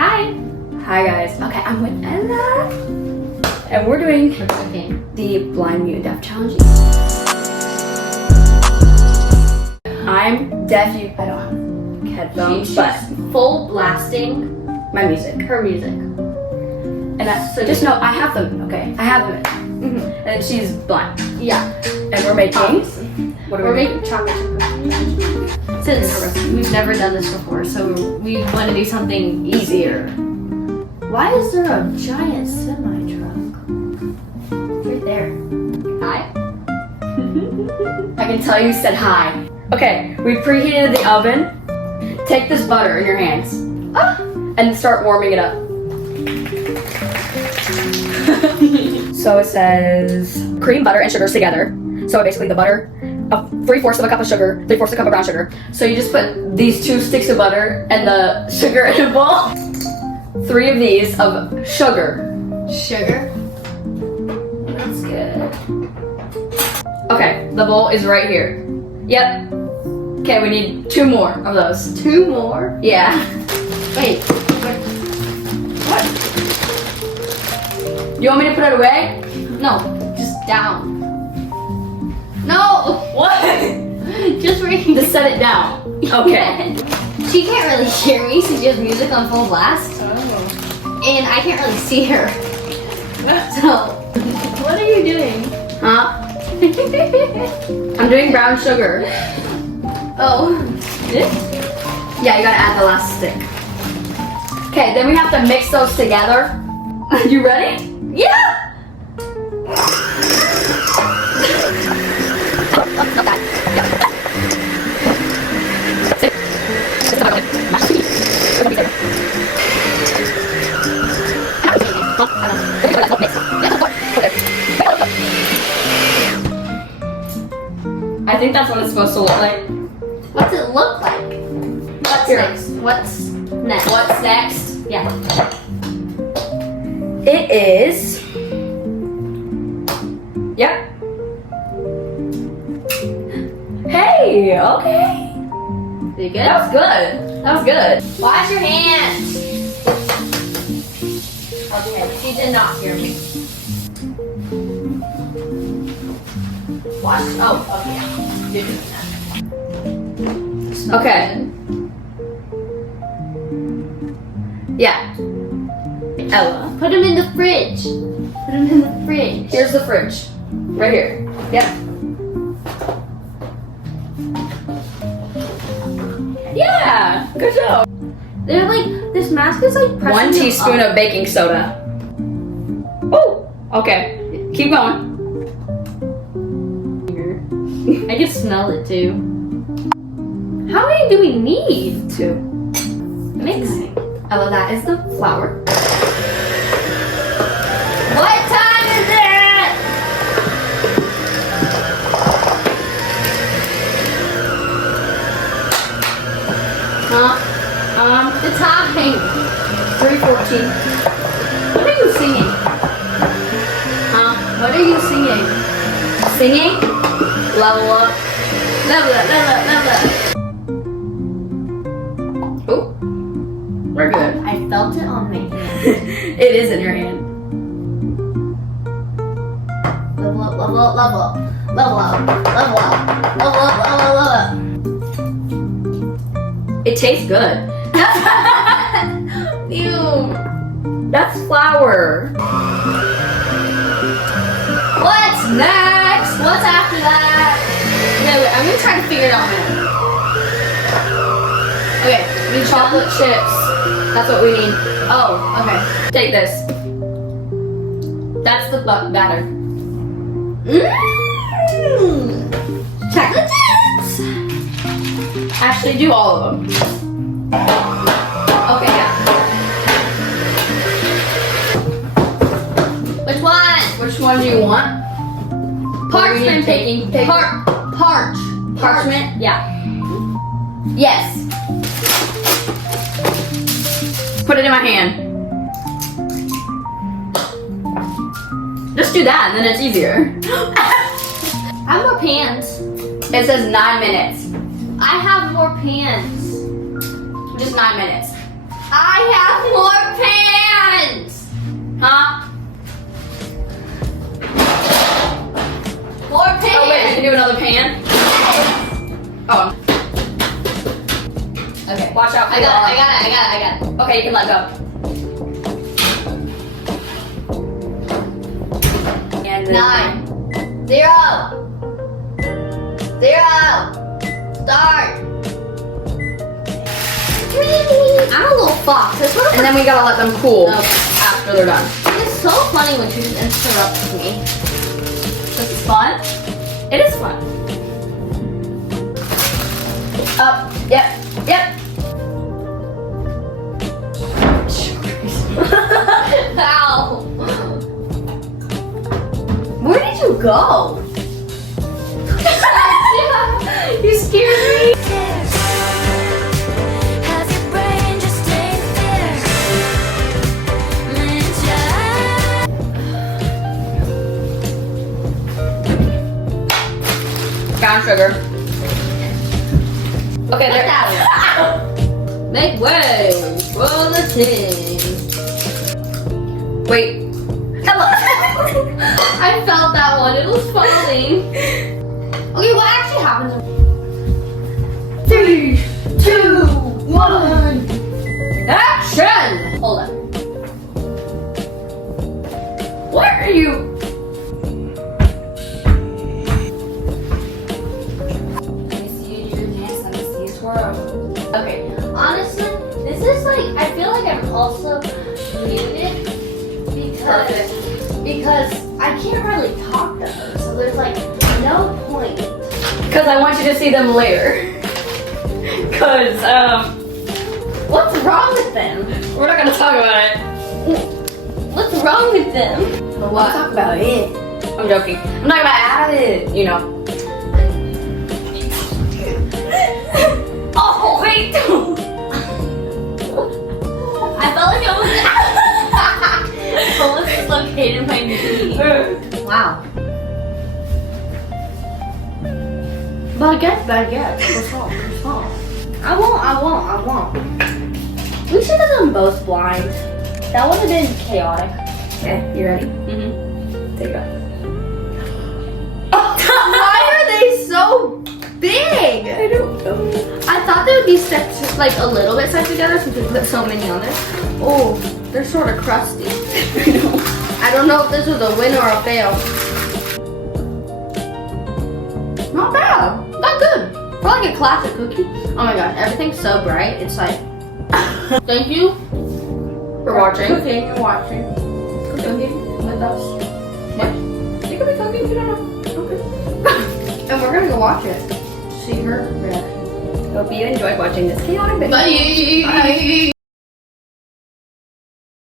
Hi. Hi guys. Okay, I'm with Ella. And we're doing the Blind Mute Deaf Challenge. I'm deaf, I don't have headphones, but full blasting my music. her music. And so just know I have them, okay? I have them. And she's blind. Yeah. And we're making We're making chocolate chip cookies. Since we've never done this before, so we want to do something easier. Why is there a giant semi truck? Right there. Hi. I can tell you said hi. Okay, we preheated the oven. Take this butter in your hands and start warming it up. So it says cream, butter, and sugars together. So basically the butter, 3/4 of a cup of sugar, 3/4 a cup of brown sugar. So you just put these 2 sticks of butter and the sugar in a bowl. 3 of these of sugar. Sugar? That's good. Okay, the bowl is right here. Yep. Okay, we need 2 more of those. 2 more? Yeah. Wait. What? You want me to put it away? No, just down. No! What? Just right here. Just set it down. Okay. She can't really hear me since she has music on full blast. Oh. And I can't really see her. So, what are you doing? Huh? I'm doing brown sugar. Oh. This? Yeah, you gotta add the last stick. Okay, then we have to mix those together. You ready? Yeah! I think that's what it's supposed to look like. What's it look like? What's Here. next? What's next? What's next? Yeah. It is. Yep. Hey, okay. Are you good? That was good. That was good. Wash your hands. Okay, she did not hear me. Wash. Oh, okay. You're doing that. Okay. Yeah. Ella. Put them in the fridge. Put them in the fridge. Here's the fridge. Right here. Yep. Yeah. Good job. They're like, this mask is like pressing 1 them teaspoon up. of baking soda. Oh. Okay. Keep going. I can smell it too. How many do we need? 2. Mixing. Ella, that is the flour. What time is it? Huh? The time. 3:14. What are you singing? Huh? What are you singing? Singing? Level up. Level up, level up, level up. Oh. We're good. I felt it on my hand. It is in your hand. Level up, level up, level up. Level up, level up, level up, level up. It tastes good. Ew. That's flour. What's next? What's after that? Okay, wait, I'm gonna try to figure it out now. Okay, we need Chocolate chips. That's what we need. Oh, okay. Take this. That's the batter. Mmm. Chocolate chips. Actually, do all of them. Okay, yeah. Which one? Which one do you want? Parchment Baking paper. Parchment? Yeah. Yes. Put it in my hand. Just do that, and then it's easier. I have more pans. It says 9 minutes. I have more pans. Just 9 minutes. I have more pans! Huh? More pans! Oh wait, you can do another pan? Oh. Okay. Watch out. I got it. Okay, you can let go. And then 9, 0, 0, start. I'm a little fox. This one And then we gotta let them cool Okay. after they're done. It's so funny when she just interrupts me. This is fun. It is fun. Up. Yep. Yep. Ow! Where did you go? You scared me. Has your brain just stayed there? Brown sugar. Okay, Get there. out. Make way for the team. Wait. Come on. I felt that one. It was falling. Okay, what actually happens? 3, 2, 1. Action! Hold on. What are you? Let me see you do your dance. Let me see you twirl. Okay, honestly, this is like, I feel like I'm also muted because I can't really talk to her, so there's like no point. Because I want you to see them later. Because What's wrong with them? we're not gonna talk about it. What's wrong with them? What? Talk about it. I'm joking. I'm not gonna add it. You know. Oh, wait! I felt like I was dislocated my knee. Wow. Baguette. Croissant. I won't. We should have done both blind. That would have been chaotic. Okay, you ready? Mm-hmm. There you go. Why are they so big? I don't know. I thought they would be stuck just like a little bit stuck together since we put so many on there. Oh, they're sort of crusty. I don't know if this was a win or a fail. Not bad. Not good. For like a classic cookie. Oh my god, everything's so bright. It's like, thank you For watching. cooking and watching. Cooking with us. What? You could be cooking, you don't know. Okay. And we're gonna go watch it. See her reaction. Hope you enjoyed watching this chaotic video. Bye.